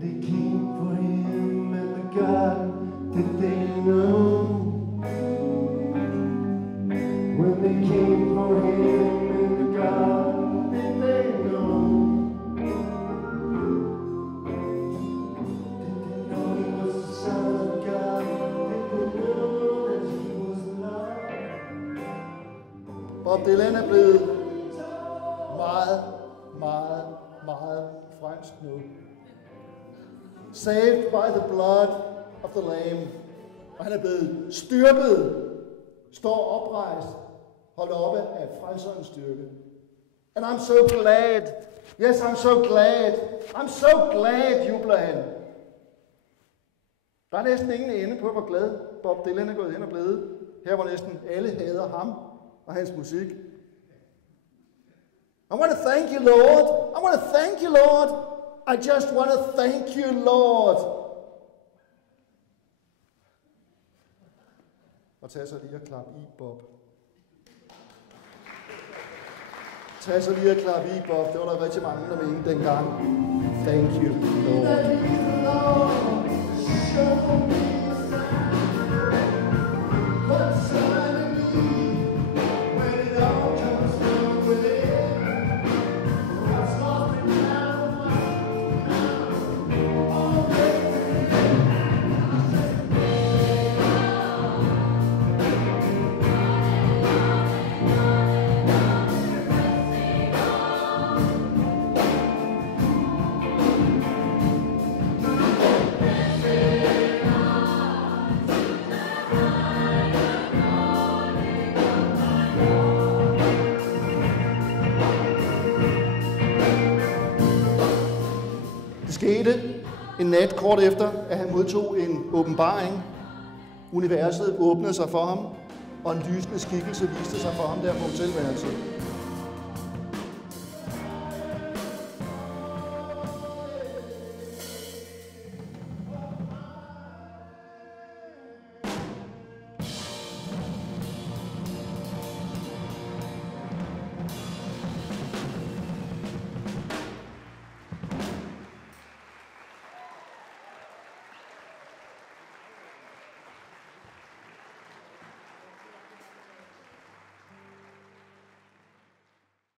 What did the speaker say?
they came for him and the God that they know. When they came for him and the God that they know. Did they know he was the Son of God? Did they know that he was love? Bob Dylan er blevet meget fransk nu. Saved by the blood of the Lamb. Og han er blevet styrket, står oprejst, holdt oppe af frelserens styrke. And I'm so glad. Yes, I'm so glad. I'm so glad, jubler han. Der er næsten ingen ende på, hvor glad Bob Dylan er gået hen og blevet. Her hvor næsten alle hader ham og hans musik. I want to thank you, Lord. I want to thank you, Lord. I just want to thank you, Lord. Og tag så lige og klap i, Bob. Tag så lige og klap i, Bob. Det var der rigtig mange, der mente dengang. Thank you, Lord. Skete en nat kort efter, at han modtog en åbenbaring. Universet åbnede sig for ham, og en lysende skikkelse viste sig for ham der på hotelværelset.